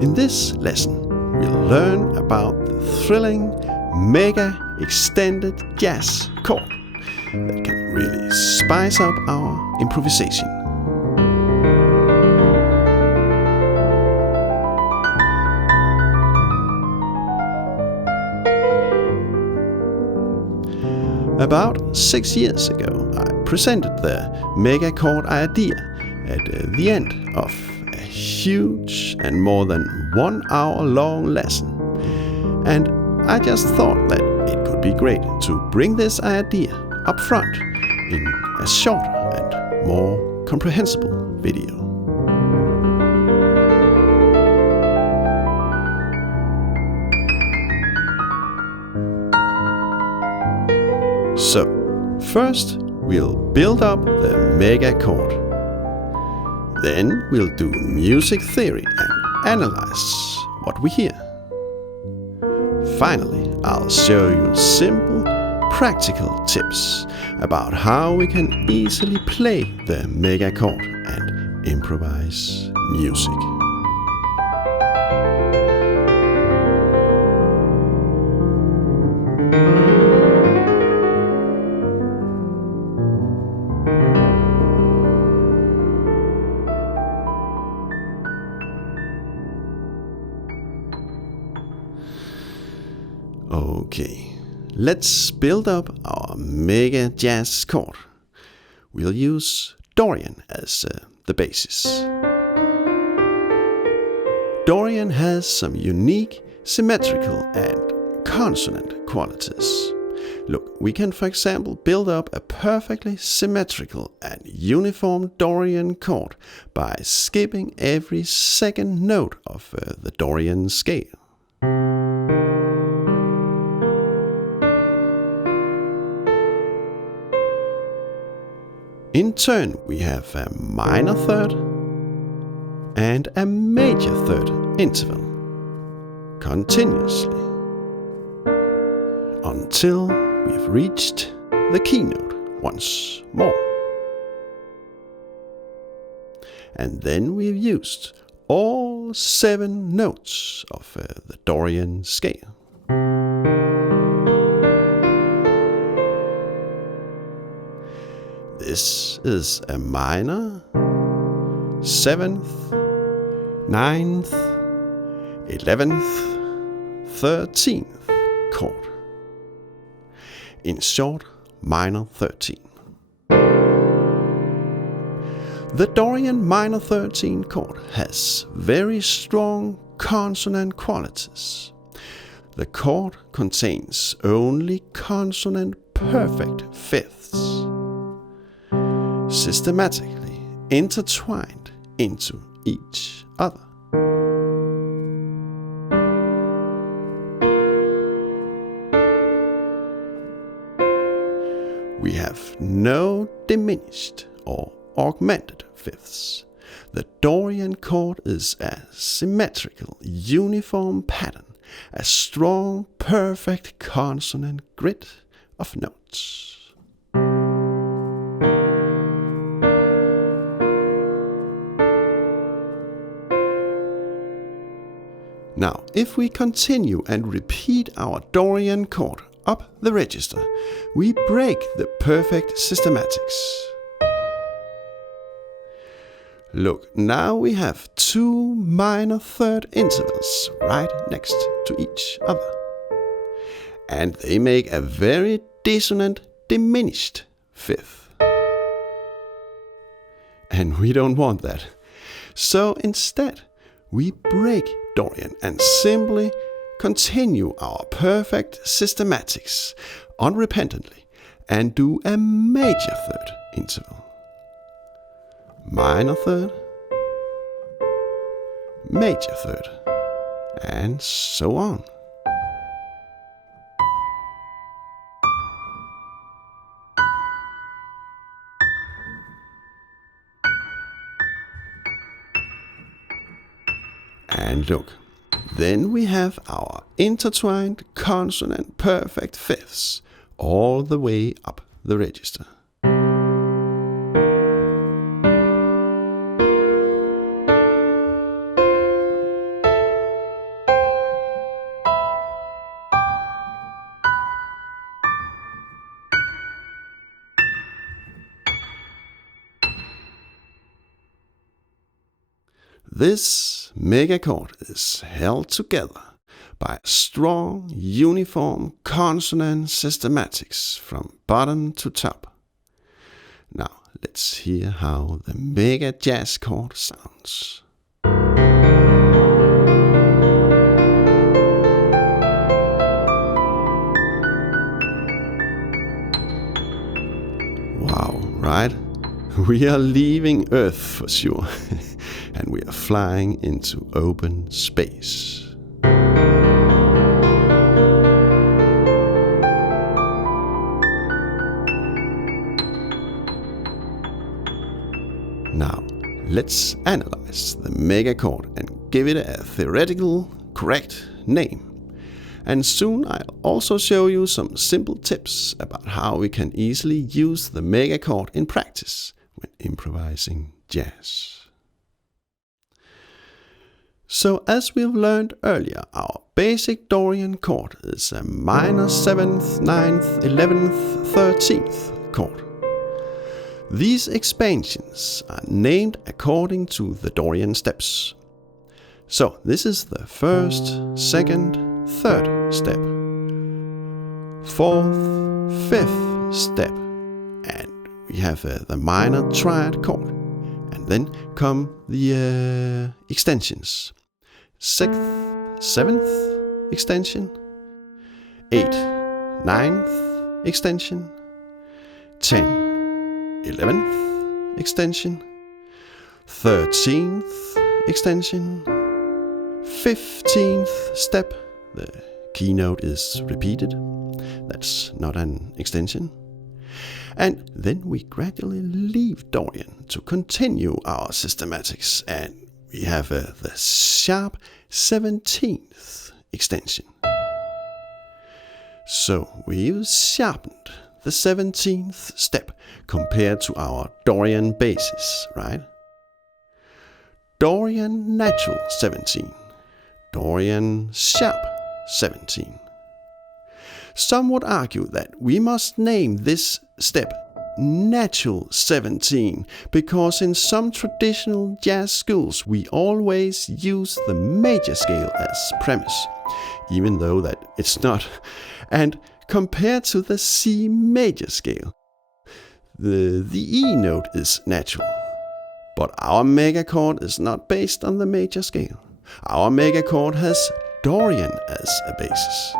In this lesson, we'll learn about the thrilling mega extended jazz chord that can really spice up our improvisation. About 6 years ago, I presented the mega chord idea at the end of a huge and more than 1 hour long lesson. And I just thought that it could be great to bring this idea up front in a shorter and more comprehensible video. So, first we'll build up the mega chord. Then we'll do music theory and analyze what we hear. Finally, I'll show you simple, practical tips about how we can easily play the mega chord and improvise music. Okay, let's build up our mega jazz chord. We'll use Dorian as the basis. Dorian has some unique symmetrical and consonant qualities. Look, we can for example build up a perfectly symmetrical and uniform Dorian chord by skipping every second note of the Dorian scale. In turn, we have a minor third and a major third interval continuously until we've reached the keynote once more. And then we've used all 7 notes of the Dorian scale. This is a minor, 7th, 9th, 11th, 13th chord. In short, minor 13. The Dorian minor 13 chord has very strong consonant qualities. The chord contains only consonant perfect fifths, systematically intertwined into each other. We have no diminished or augmented fifths. The Dorian chord is a symmetrical, uniform pattern, a strong, perfect consonant grid of notes. Now, if we continue and repeat our Dorian chord up the register, we break the perfect systematics. Look, now we have 2 minor third intervals right next to each other. And they make a very dissonant, diminished fifth. And we don't want that. So instead, we break Dorian and simply continue our perfect systematics unrepentantly and do a major third interval. Minor third, major third, and so on. And look, then we have our intertwined consonant perfect fifths all the way up the register. This megachord is held together by a strong, uniform consonant systematics from bottom to top. Now, let's hear how the mega jazz chord sounds. Wow, right? We are leaving Earth for sure, and we are flying into open space. Now, let's analyze the megachord and give it a theoretical, correct name. And soon I'll also show you some simple tips about how we can easily use the megachord in practice when improvising jazz. So as we've learned earlier, our basic Dorian chord is a minor 7th, 9th, 11th, 13th chord. These expansions are named according to the Dorian steps. So this is the first, second, third step, fourth, fifth step, and we have the minor triad chord, and then come the extensions. 6th, 7th extension, 8th, 9th extension, 10th, 11th extension, 13th extension, 15th step, the keynote is repeated, that's not an extension. And then we gradually leave Dorian to continue our systematics, and we have the sharp 17th extension. So we've sharpened the 17th step compared to our Dorian basis, right? Dorian natural 17, Dorian sharp 17. Some would argue that we must name this step natural 17 because in some traditional jazz schools we always use the major scale as premise, even though that it's not. And compared to the C major scale, the E note is natural. But our megachord is not based on the major scale. Our megachord has Dorian as a basis.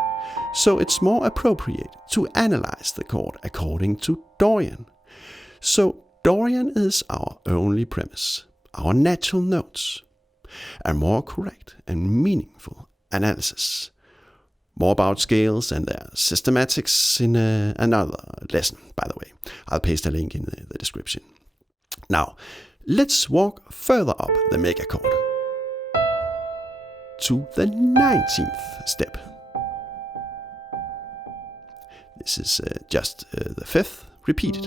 So it's more appropriate to analyze the chord according to Dorian. So Dorian is our only premise, our natural notes. A more correct and meaningful analysis. More about scales and their systematics in another lesson, by the way. I'll paste a link in the description. Now, let's walk further up the megachord to the 19th step. This is just the 5th repeated.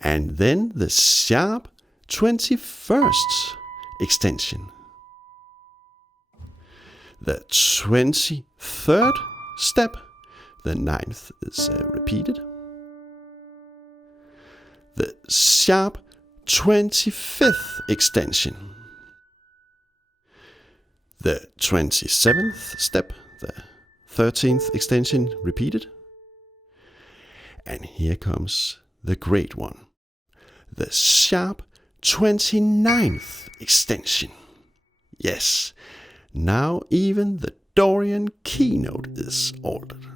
And then the sharp 21st extension. The 23rd step, the 9th is repeated. The sharp 25th extension. The 27th step, the 13th extension repeated. And here comes the great one. The sharp 29th extension. Yes, now even the Dorian keynote is altered.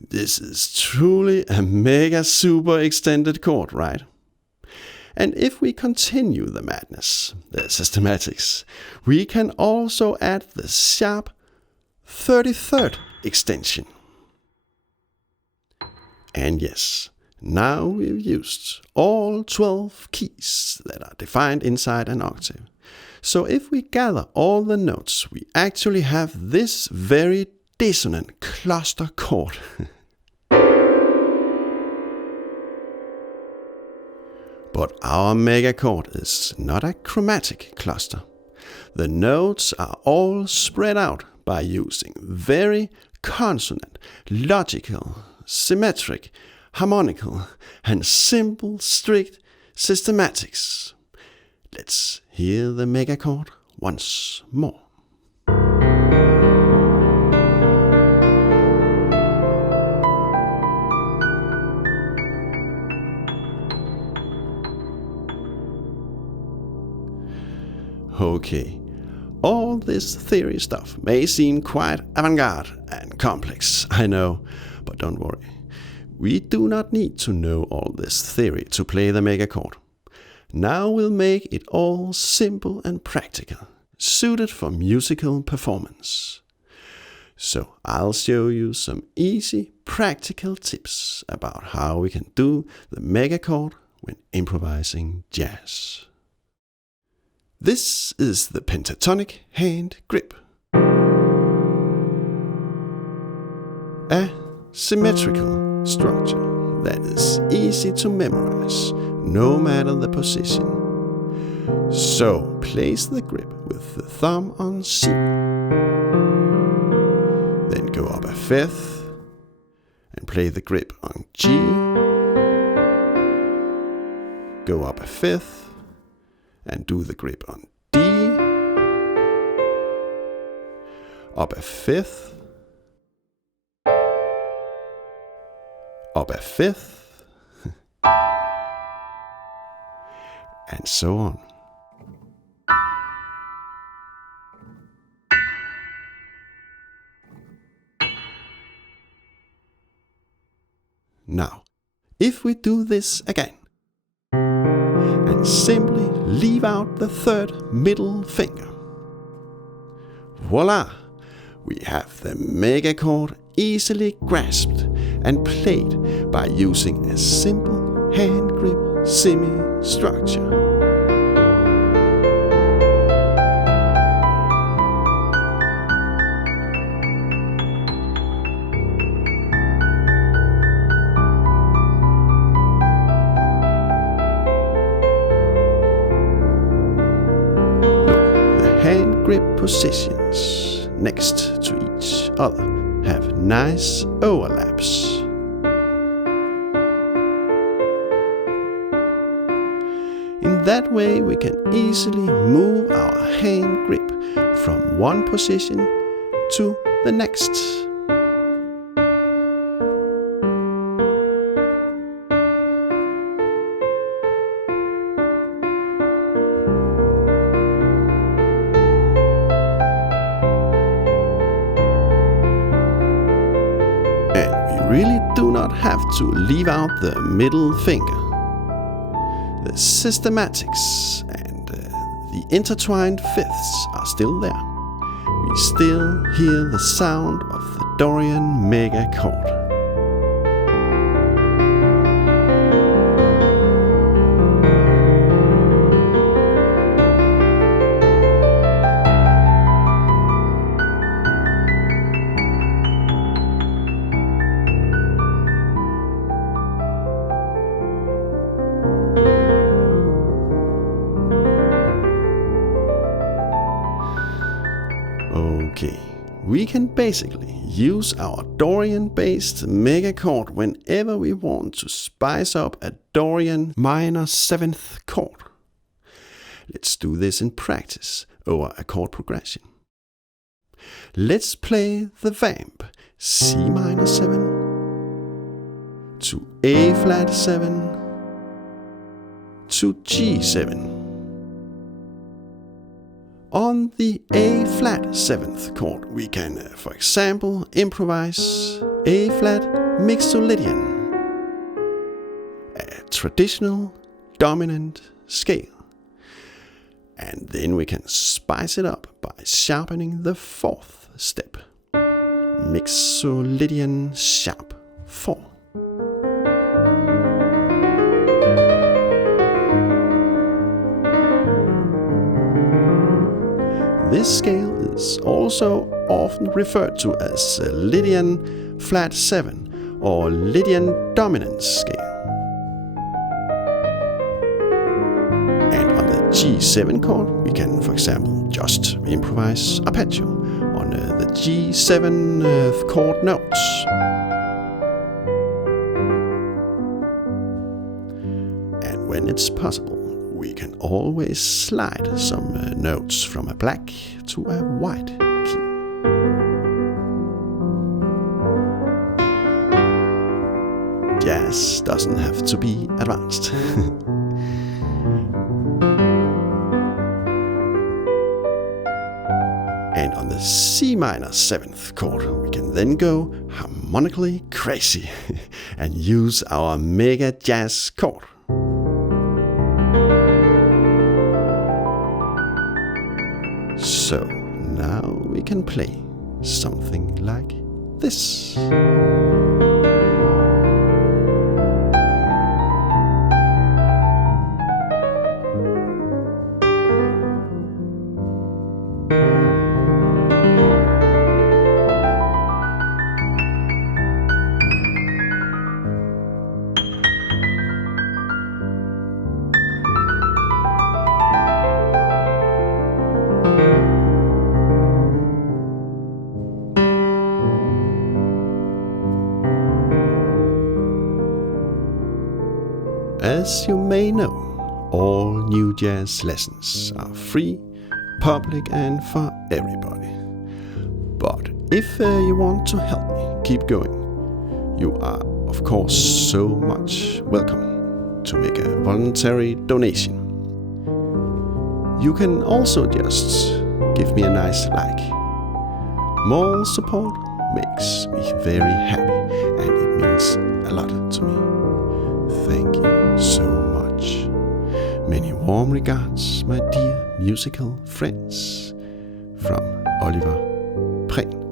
This is truly a mega super extended chord, right? And if we continue the madness, the systematics, we can also add the sharp 33rd extension. And yes, now we've used all 12 keys that are defined inside an octave. So if we gather all the notes, we actually have this very dissonant cluster chord. But our megachord is not a chromatic cluster. The notes are all spread out by using very consonant, logical, symmetric, harmonical, and simple, strict systematics. Let's hear the megachord once more. Okay, all this theory stuff may seem quite avant-garde and complex, I know, but don't worry. We do not need to know all this theory to play the megachord. Now we'll make it all simple and practical, suited for musical performance. So I'll show you some easy, practical tips about how we can do the megachord when improvising jazz. This is the pentatonic hand grip. A symmetrical structure that is easy to memorize, no matter the position. So place the grip with the thumb on C. Then go up a fifth and play the grip on G. Go up a fifth and do the grip on D. Up a fifth. Up a fifth. And so on. Now, if we do this again, and simply leave out the third middle finger, voila! We have the megachord easily grasped and played by using a simple hand grip semi-structure. Hand grip positions next to each other have nice overlaps. In that way we can easily move our hand grip from one position to the next. Really do not have to leave out the middle finger. The systematics and the intertwined fifths are still there. We still hear the sound of the Dorian megachord. Okay, we can basically use our Dorian-based megachord whenever we want to spice up a Dorian minor 7th chord. Let's do this in practice over a chord progression. Let's play the vamp C minor 7 to A flat 7 to G7. On the A flat 7th chord, we can, for example, improvise A flat mixolydian, a traditional dominant scale. And then we can spice it up by sharpening the 4th step, mixolydian sharp 4. This scale is also often referred to as Lydian flat 7 or Lydian dominant scale. And on the G7 chord, we can, for example, just improvise arpeggio on the G7 chord notes. And when when it's possible, we can always slide some notes from a black to a white key. Jazz doesn't have to be advanced. And on the C minor 7th chord, we can then go harmonically crazy and use our mega jazz chord. So now we can play something like this. As you may know, all new jazz lessons are free, public and for everybody. But if you want to help me keep going, you are of course so much welcome to make a voluntary donation. You can also just give me a nice like. More support makes me very happy and it means a lot to me. Thank you so much. Many warm regards, my dear musical friends. From Oliver Prehn.